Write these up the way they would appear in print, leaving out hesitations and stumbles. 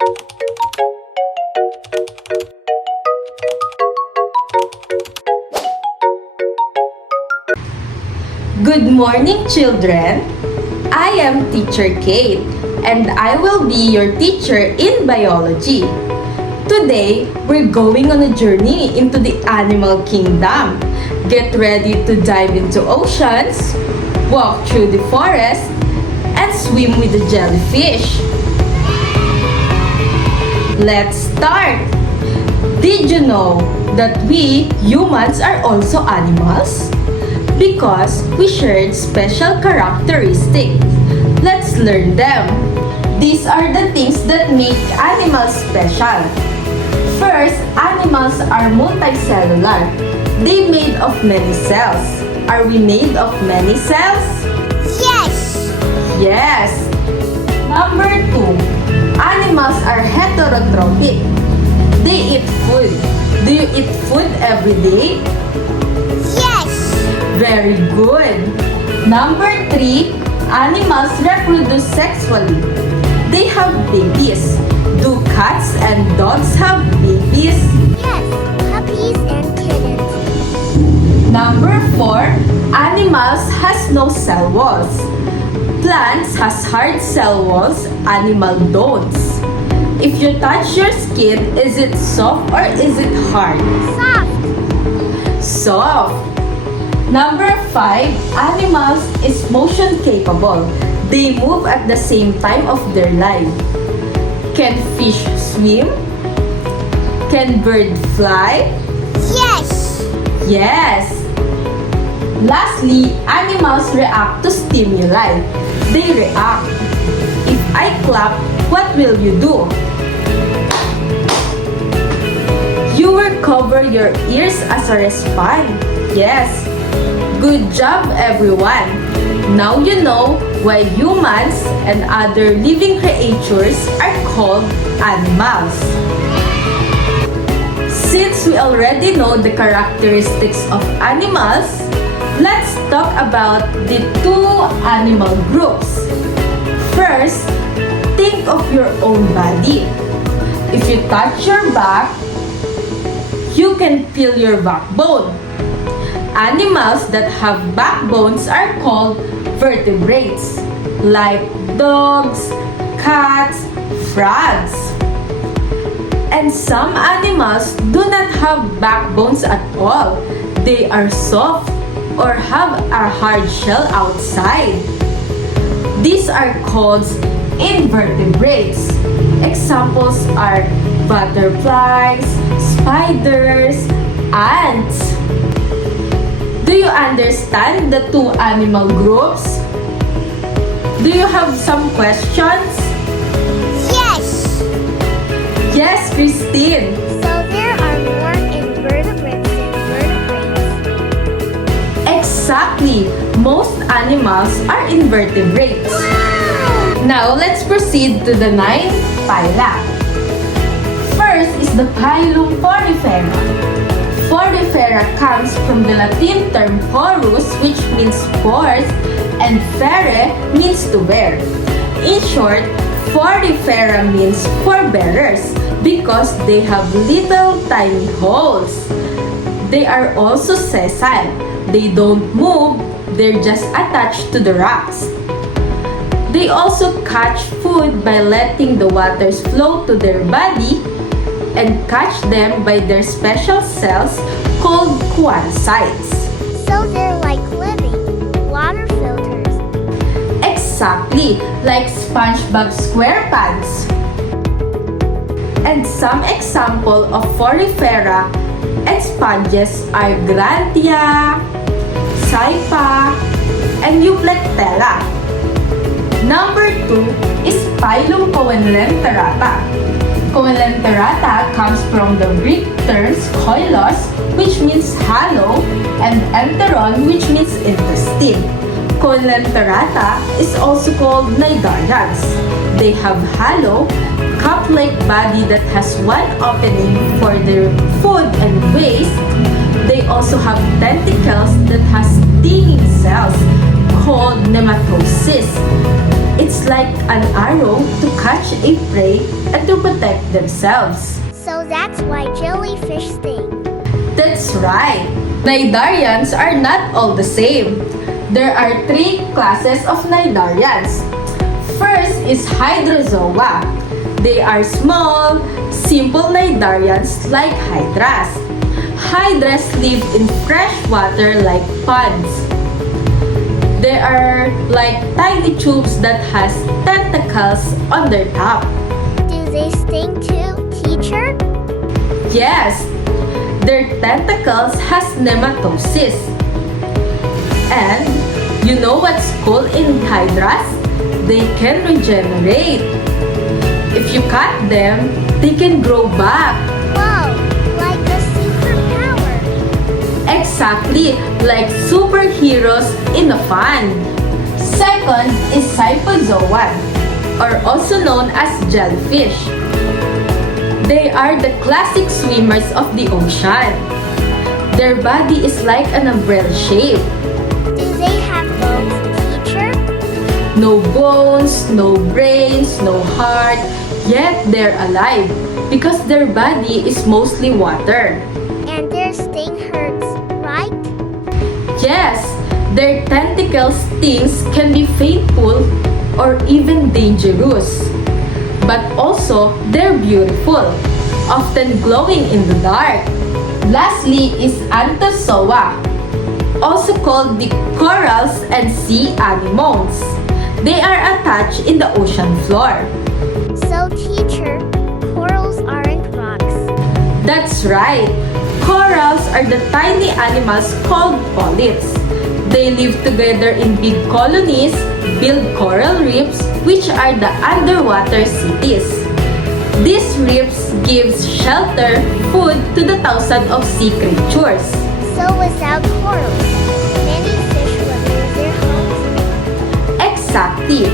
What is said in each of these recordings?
Good morning, children! I am Teacher Kate, and I will be your teacher in biology. Today, we're going on a journey into the animal kingdom. Get ready to dive into oceans, walk through the forest, and swim with the jellyfish. Let's start! Did you know that we humans are also animals? Because we shared special characteristics. Let's learn them. These are the things that make animals special. First, animals are multicellular. They made of many cells. Are we made of many cells? Yes! Yes. Number 2, animals are heterotrophic. They eat food. Do you eat food every day? Yes! Very good. Number 3, animals reproduce sexually. They have babies. Do cats and dogs have babies? Yes! Puppies and kittens. Number 4, animals has no cell walls. Plants has hard cell walls, animal don't. If you touch your skin, is it soft or is it hard? Soft. Soft. Number 5, animals is motion capable. They move at the same time of their life. Can fish swim? Can bird fly? Yes! Yes. Lastly, animals react to stimuli. They react. If I clap, what will you do? You will cover your ears as a response. Yes. Good job, everyone! Now you know why humans and other living creatures are called animals. Since we already know the characteristics of animals, let's talk about the two animal groups. First, think of your own body. If you touch your back, you can feel your backbone. Animals that have backbones are called vertebrates, like dogs, cats, frogs. And some animals do not have backbones at all. They are soft or have a hard shell outside. These are called invertebrates. Examples are butterflies, spiders, ants. Do you understand the two animal groups? Do you have some questions? Yes! Yes, Christine. So there are more invertebrates than vertebrates. Exactly. Most animals are invertebrates. Now, let's proceed to the 9 phyla. First is the phylum Porifera. Porifera comes from the Latin term porus, which means pores, and fere means to bear. In short, Porifera means forebearers because they have little tiny holes. They are also sessile. They don't move, they're just attached to the rocks. They also catch food by letting the waters flow to their body and catch them by their special cells called chondrocytes. So they're like living water filters. Exactly, like SpongeBob SquarePants. And some example of Porifera and sponges are Grantia, Saipa, and Euplectella. Number 2 is phylum Coelenterata. Coelenterata comes from the Greek terms koilos, which means hollow, and enteron, which means intestine. Coelenterata is also called cnidarians. They have hollow, cup-like body that has one opening for their food and waste. They also have tentacles that has stinging cells called nematosis. It's like an arrow to catch a prey and to protect themselves. So that's why jellyfish sting. That's right. Cnidarians are not all the same. There are 3 classes of cnidarians. First is hydrozoa. They are small, simple cnidarians like hydras. Hydras live in fresh water like ponds. They are like tiny tubes that has tentacles on their top. Do they sting too, teacher? Yes, their tentacles has nematosis. And you know what's cool in hydras? They can regenerate. If you cut them, they can grow back. Whoa, like a superpower. Exactly like superheroes in a fan. Second is Scyphozoan, or also known as jellyfish. They are the classic swimmers of the ocean. Their body is like an umbrella shape. Do they have bones, teacher? No bones, no brains, no heart, yet they're alive because their body is mostly water. And their sting hurts, right? Yes, their tentacle stings can be painful or even dangerous. But also, they're beautiful, often glowing in the dark. Lastly is Anthozoa, also called the corals and sea anemones. They are attached in the ocean floor. So, teacher, corals aren't rocks. That's right. Corals are the tiny animals called polyps. They live together in big colonies, build coral reefs, which are the underwater cities. These reefs gives shelter, food to the thousands of sea creatures. So, without corals, many fish would lose their homes. Exactly.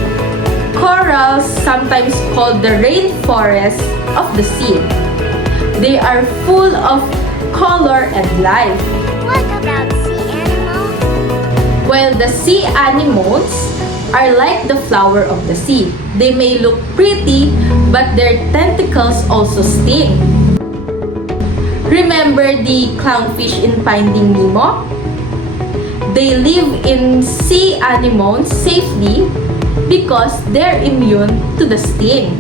Corals, sometimes called the rainforest of the sea. They are full of color and life. What about sea animals? While the sea anemones are like the flower of the sea. They may look pretty, but their tentacles also sting. Remember the clownfish in Finding Nemo? They live in sea anemones safely because they're immune to the sting.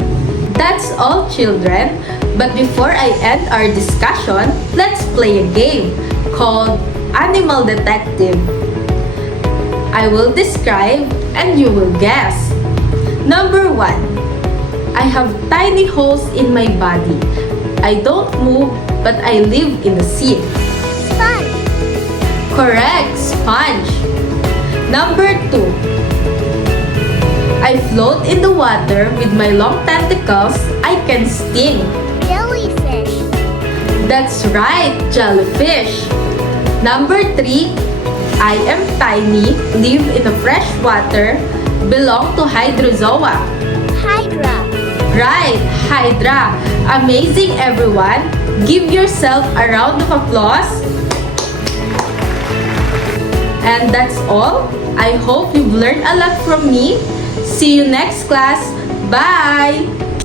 That's all, children. But before I end our discussion, let's play a game called Animal Detective. I will describe and you will guess. Number 1. I have tiny holes in my body. I don't move, but I live in the sea. Sponge. Correct, sponge. Number 2. I float in the water with my long tentacles. I can sting. Jellyfish. That's right, jellyfish. Number 3. I am tiny, live in the fresh water, belong to Hydrozoa. Hydra. Right, Hydra. Amazing, everyone. Give yourself a round of applause. And that's all. I hope you've learned a lot from me. See you next class. Bye!